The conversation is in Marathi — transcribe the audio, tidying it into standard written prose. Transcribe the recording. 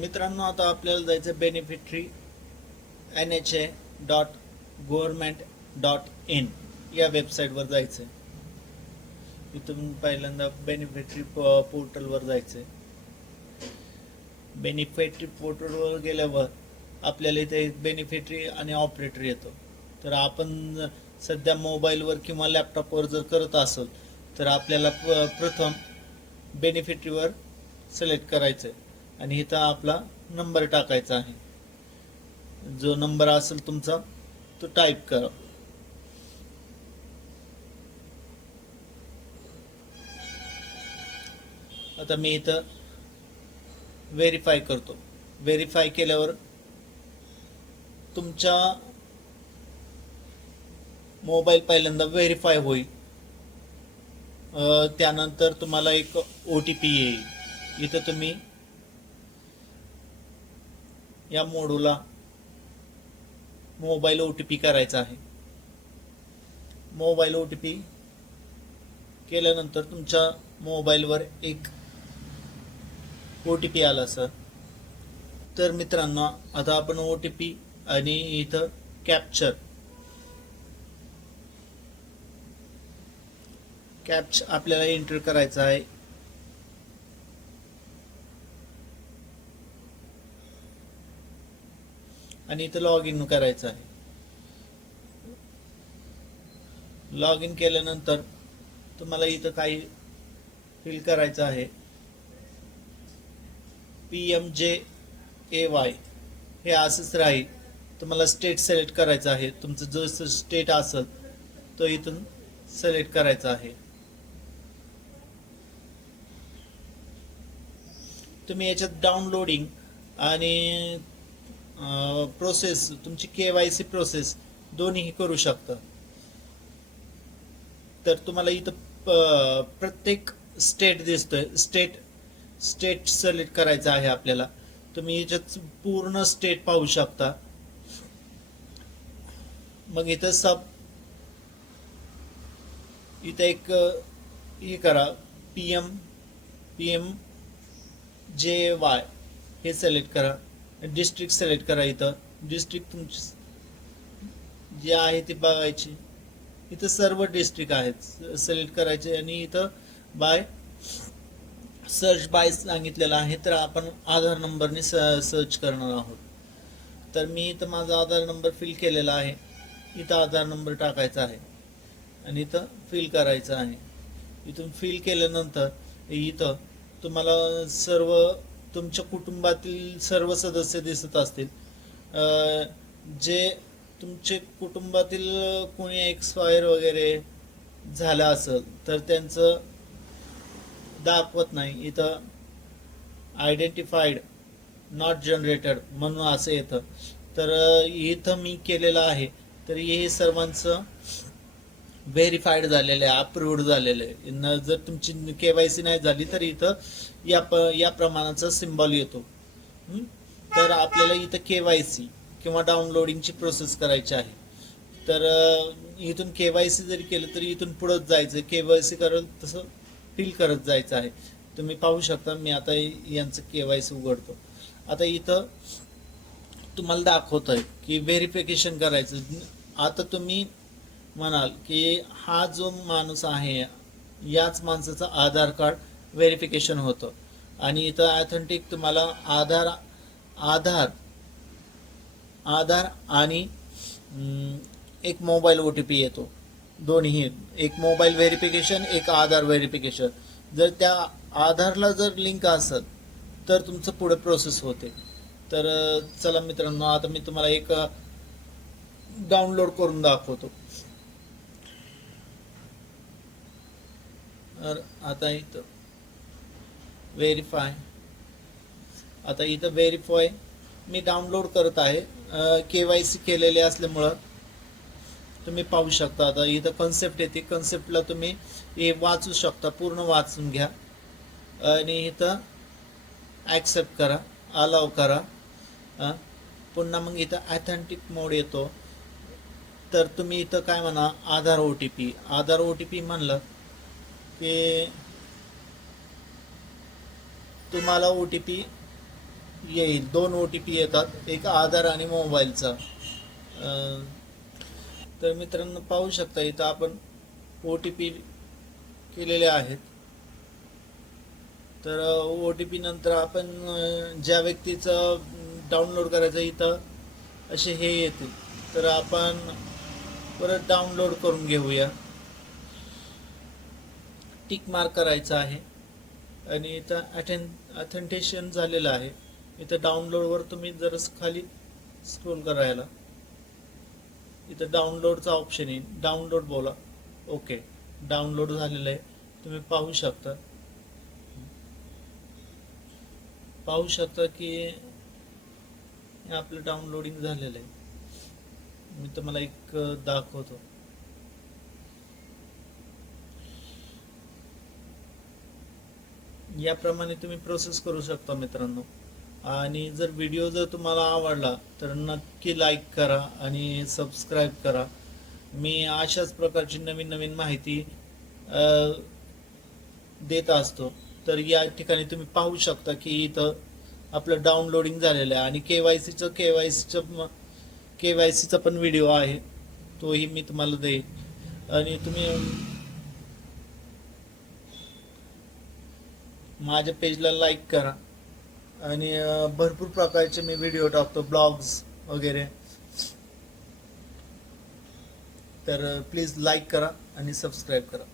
मित्रांनो, आता आपल्याला जायचं बेनिफिटरी NHA.government.in या वेबसाईटवर जायचं आहे. इथून पहिल्यांदा बेनिफिटरी पोर्टलवर जायचं आहे. बेनिफिटरी पोर्टलवर गेल्यावर आपल्याला इथे बेनिफिटरी आणि ऑपरेटर येतो. तर आपण सध्या मोबाईलवर किंवा लॅपटॉपवर जर करत असेल तर आपल्याला प्रथम बेनिफिटरीवर सिलेक्ट करायचं आहे आणि इथं आपला नंबर टाकायचा आहे. जो नंबर असेल तुमचा तो टाईप करा. आता मी इथं व्हेरीफाय करतो. व्हेरीफाय केल्यावर तुमच्या मोबाईल पहिल्यांदा व्हेरीफाय होईल. त्यानंतर तुम्हाला एक OTP येईल. इथं तुम्ही या मोडूला मोबाईल OTP करायचा आहे. मोबाईल OTP केल्यानंतर तुमच्या मोबाईलवर एक OTP आला सर. तर मित्रांनो, आता आपण OTP आणि इथं कॅप्च आपल्याला एंटर करायचा आहे. आणि इथं लॉग इन करायचं आहे. लॉग इन केल्यानंतर तुम्हाला इथं काही फिल करायचं आहे. PMJAY हे असंच राहील. तुम्हाला स्टेट सिलेक्ट करायचं आहे. तुमचं जसं स्टेट असेल तो इथून सिलेक्ट करायचा आहे. तुम्ही याच्यात डाउनलोडिंग आणि प्रोसेस, तुमची KYC प्रोसेस दोन्हीही करू शकता. तर तुम्हाला इथं प्रत्येक स्टेट दिसतोय. स्टेट सिलेक्ट करायचा आहे आपल्याला. तुम्ही याच्यात पूर्ण स्टेट पाहू शकता. मग इथं इथं एक हे करा, PMJY हे सिलेक्ट करा. डिस्ट्रिक्ट सिलेक्ट करा. इथं डिस्ट्रिक्ट तुमची जे आहे ती बघायची. इथं सर्व डिस्ट्रिक्ट आहेत सिलेक्ट करायचे आणि इथं सर्च बाय सांगितलेलं आहे. तर आपण आधार नंबरने सर्च करणार आहोत. तर मी इथं माझा आधार नंबर फिल केलेला आहे. इथं आधार नंबर टाकायचा आहे आणि इथं फिल करायचं आहे. इथून फिल केल्यानंतर इथं तुम्हाला सर्व तुमच्या कुटुंबातील सर्व सदस्य दिसत असतील. जे तुमचे कुटुंबातील कोणी एक्सपायर वगैरे झालं असेल तर त्यांचं दाखवत नाही. इथं आयडेंटिफाईड नॉट जनरेटेड म्हणून असं येतं. तर इथं मी केलेलं आहे. तर हे सर्वांचं व्हेरीफाईड झालेलं आहे, अप्रूव्ड झालेलं आहे. जर तुमची KYC नाही झाली तर इथं या प्रमाणाचा सिम्बॉल येतो. तर आपल्याला इथं KYC किंवा डाउनलोडिंगची प्रोसेस करायची आहे. तर इथून KYC जरी केलं तरी इथून पुढंच जायचं. KYC करेल तसं फिल करत जायचं आहे. तुम्ही पाहू शकता. मी आता यांचं KYC उघडतो. आता इथं तुम्हाला दाखवत आहे की व्हेरिफिकेशन करायचं. आता तुम्ही म्हणाल की हा जो माणूस आहे याच माणसाचं आधार कार्ड व्हेरिफिकेशन होतं आणि इथं ऑथेंटिक तुम्हाला आधार आणि एक मोबाईल OTP येतो. दोन्ही, एक मोबाईल व्हेरिफिकेशन, एक आधार व्हेरिफिकेशन. जर त्या आधारला जर लिंक असेल तर तुमचं पुढे प्रोसेस होते. तर चला मित्रांनो, आता मी तुम्हाला एक डाउनलोड करून दाखवतो. आता इथं व्हेरीफाय, आता इथं व्हेरीफाय मी डाउनलोड करत आहे. KYC केलेले असल्यामुळं तुम्ही पाहू शकता. आता इथं कन्सेप्ट येते. कन्सेप्टला तुम्ही हे वाचू शकता. पूर्ण वाचून घ्या आणि इथं ॲक्सेप्ट करा, अलाव करा. पुन्हा मग इथं ऑथेंटिक मोड येतो. तर तुम्ही इथं काय म्हणा, आधार OTP म्हणलं की तुम्हाला OTP येईल. 2 OTP येतात, एक आधार आणि मोबाईलचा. तर मित्रांनो पाहू शकता इथं आपण OTP केलेले आहेत. तर OTP नंतर आपण ज्या व्यक्तीचं डाउनलोड करायचं इथं असे हे येतील. तर आपण परत डाउनलोड करून घेऊया. टिक मार्क करायचं आहे आणि इथं ऑथेंटिकेशन झालेलं आहे. इथं डाउनलोडवर तुम्ही जर खाली स्क्रोल करायला इथं डाउनलोडचा ऑप्शन येईल. डाउनलोड बोला. ओके, डाउनलोड झालेलं आहे. तुम्ही पाहू शकता की हे आपलं डाउनलोडिंग झालेलं आहे. मी तुम्हाला एक दाखवतो. याप्रमाणे तुम्ही प्रोसेस करू शकता मित्रांनो. आणि जर व्हिडिओ तुम्हाला आवडला तर नक्की लाईक करा आणि सबस्क्राईब करा. मी अशाच प्रकारची नवीन नवीन माहिती देत असतो. तर या ठिकाणी तुम्ही पाहू शकता की इथं आपलं डाउनलोडिंग झालेलं आहे आणि केवायसीचा पण व्हिडिओ आहे, तोही मी तुम्हाला देईन. आणि तुम्ही माझ्या पेजला लाईक करा. आणि भरपूर प्रकारचे मी व्हिडिओ टाकतो, ब्लॉग्स वगैरे. तर प्लीज लाईक करा आणि सबस्क्राईब करा.